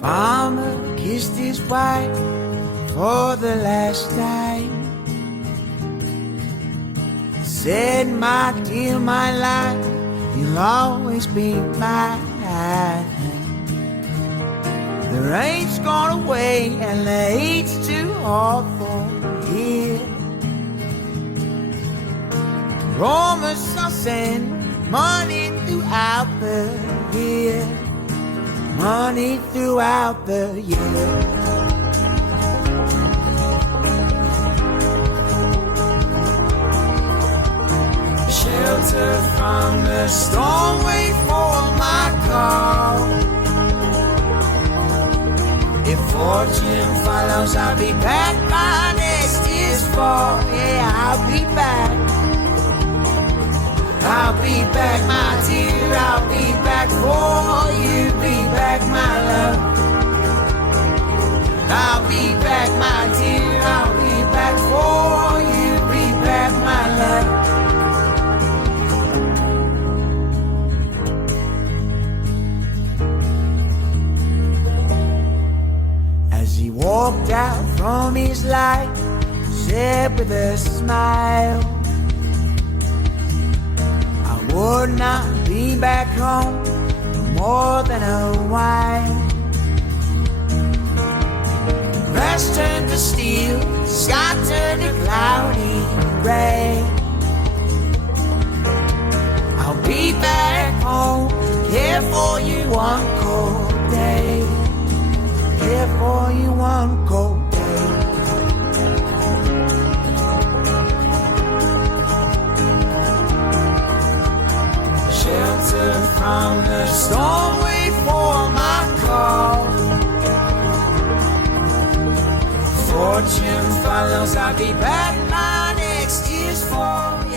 Farmer kissed his wife for the last time. Said, my dear, my life, you'll always be mine. The rain's gone away and the heat's too hot for here. Romans are sending money throughout the year. Money throughout the year. Shelter from the storm, wait for my call. If fortune follows, I'll be back by next year's fall. Yeah, I'll be back. I'll be back, my dear, I'll be back for you. Be back, my love. I'll be back, my dear, I'll be back for you. Be back, my love. As he walked out from his life, said with a smile, would not be back home for more than a while. Grass turned to steel, sky turned to cloudy gray. I'll be back home to care for you one cold day. Care for you one cold day. Shelter from the storm, wait for my call. Fortune follows, I'll be back by next year's fall.